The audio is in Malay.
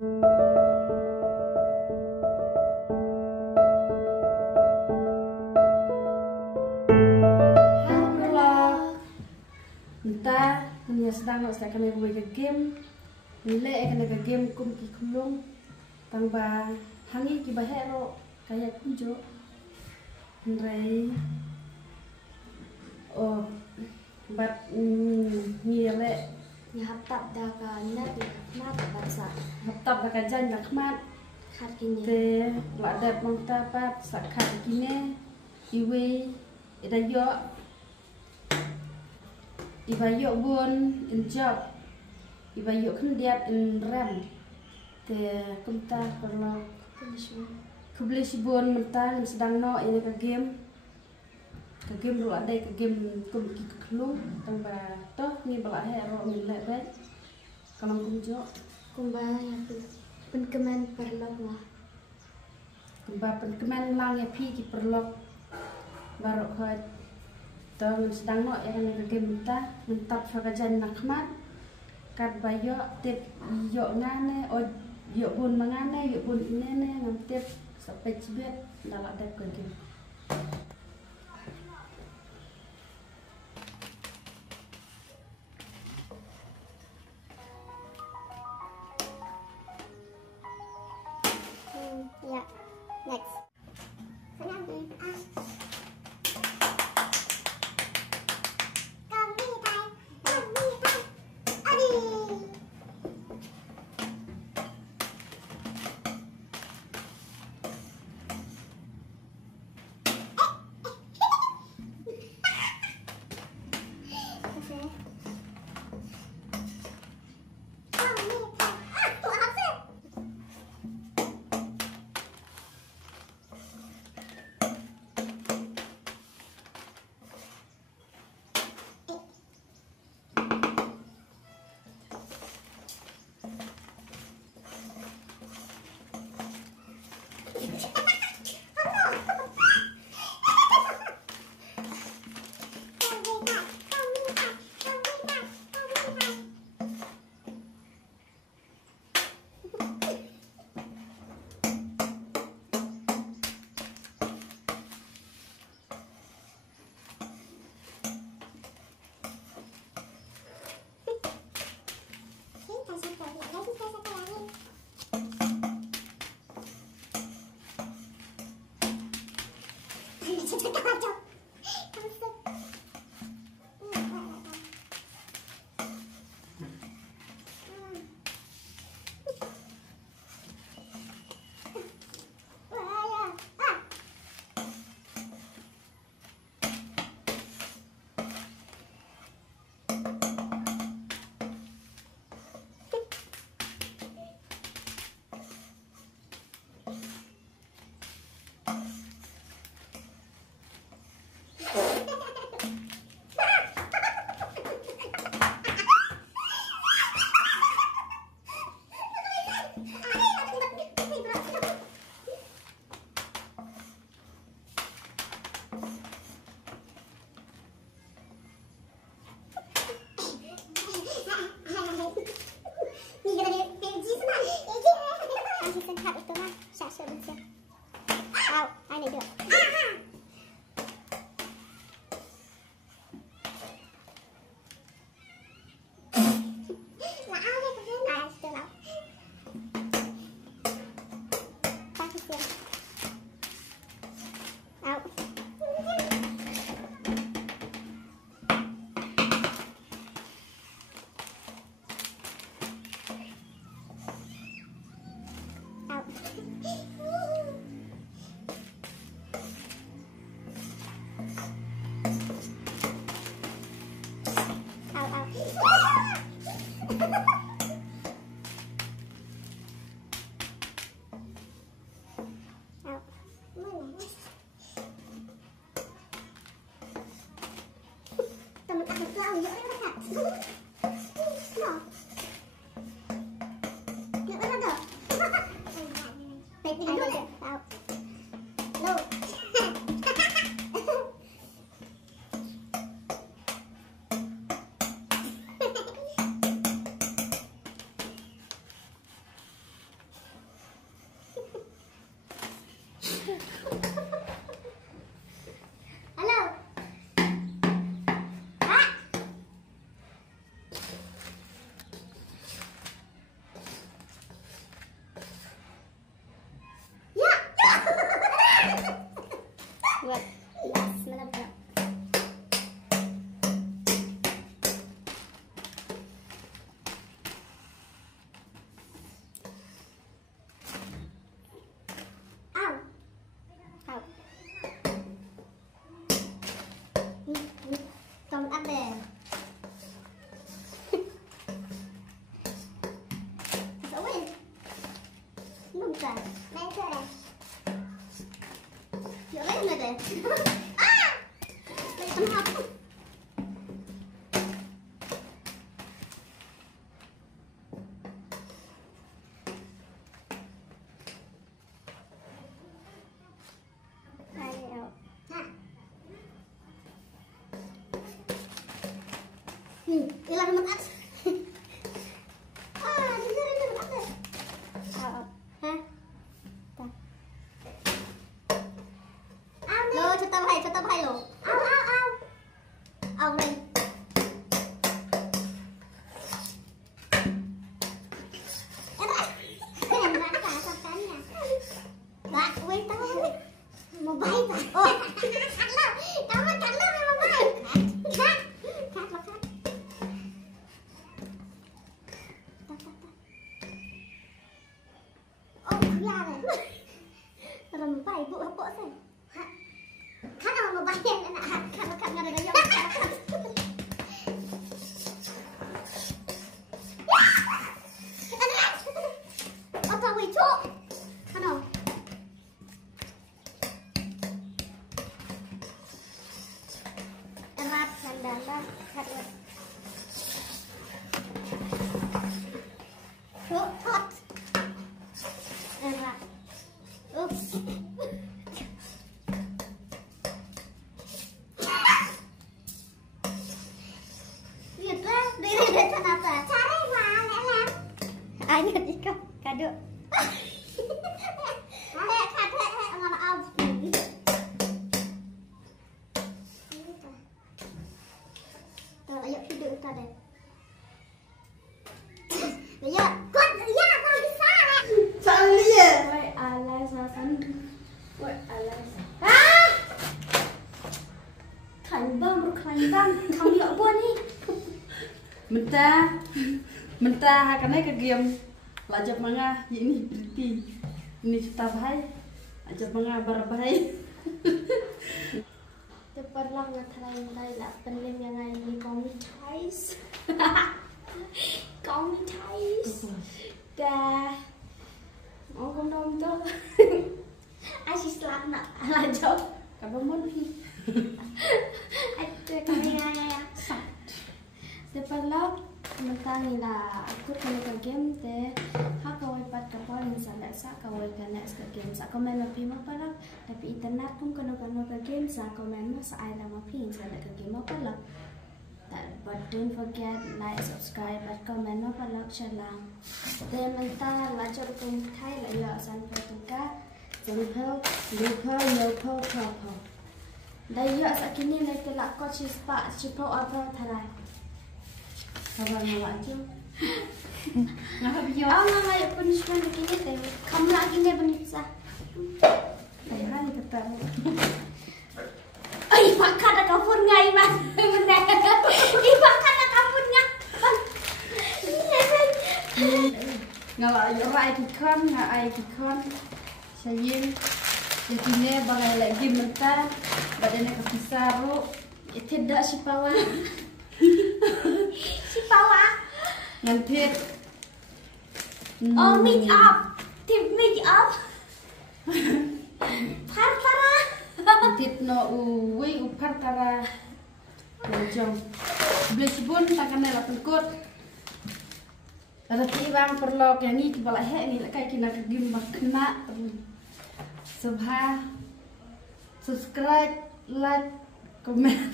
Entah, hanya sedang nak kami buat game, nilai akan ada game kum kikulung, tambah hangi kibah hero kayak kujo, nilai, oh, bat nilai, haptap dah kan nak nak bahasa, haptap dah kajan nak mat, kat kini, te, wadah mangta pat sakhat kini, iwe, idayo. Ibayok bun in job, ibayok kendiat in ram, te kumta perlu kublis bun mentah yang sedang no ini ke game dulu ada ke game kum kiklung tambah toh ni bala hero min lebe kalau kumjo kumbah yang penkeman perlok lah, kumbah penkeman lang ya pi ki perlok baru kau yang sedang no yang ada game mentap fagajan nakmat kat bayo tip yo ngane o yo bun mangane yo bun inene ngantip sampai cibet dalak dep ke game. Ya, next. Yuk lain lah deh. Ah! Lagi tengah. Ilang makat. Ini makat. Hah? Lo cetam hai lo. Au lên. Em đã cả sắp cắn nè. Bạn quên tao. Mà bay ta. Ôi. Cắn lâu. Cắn lâu mà bay. Cắt. Làm bài bộ hấp bỡ xem. Khát nào mà bài em lại khát ngờ đấy giống. Ông tao bị chỗ. Khát nào. Erat sandala khát ngờ. Hot. Erat. Oops. Lihat lah, dia kenapa? Cara mana lah? Ayo dikau, kado. Kado, nggak mau. Tuh, ayo video kita deh. Ayo, kuat ya kalau bisa. Salia. Woi, alay sasan. Woi, alay. Thành băng, thằng nhậu buôn đi. Mentah karena ke game lajak manga ini berarti ini sudah bahai lajak manga berbahai. Cepat lah ngetrai lah pening yang ini komitais. Komitais. Dah. Mau kondom tuh. Asyik selat nak lajak. Kamu mau Ada kaya. Cepat lah. Mentang ila aku kena ke game teh hak kawai pat kapal misalnya sa kawai kena ke game sa komen mapi mapalak tapi internet pun kena ke game sa komen mas ai la mapi misalnya ke game mapalak but don't forget like subscribe and comment mapalak chalang teh mentang la chor kum thai la ya san patuka jempel lupa papa daya sakini la telak ko chispa chipo apa tharai. Sabar ngalah aja. Ngapa biyo? Nggak ngayak punishment begini deh. Kamu lagi nih penisa. Kayak hari ketemu. Ay, makan ada kapur nggak iman? Bener. Ih, makan ada kapurnya. Ngalah aja rai kikon, ngai kikon. Sayin. Jadinya bagai lagi mentah. Badannya kepisaru. Tidak si pawan. Si Pawa. Ngantit. Oh, make up. Tip make up. Partara. Ngantit no uwi upar tara. Jom. Blesbun takkan lah pengkut. Ada tiwang perlok yang ini kepala he ni lah kayak kena kegim kena. Subha. Subscribe, like, comment.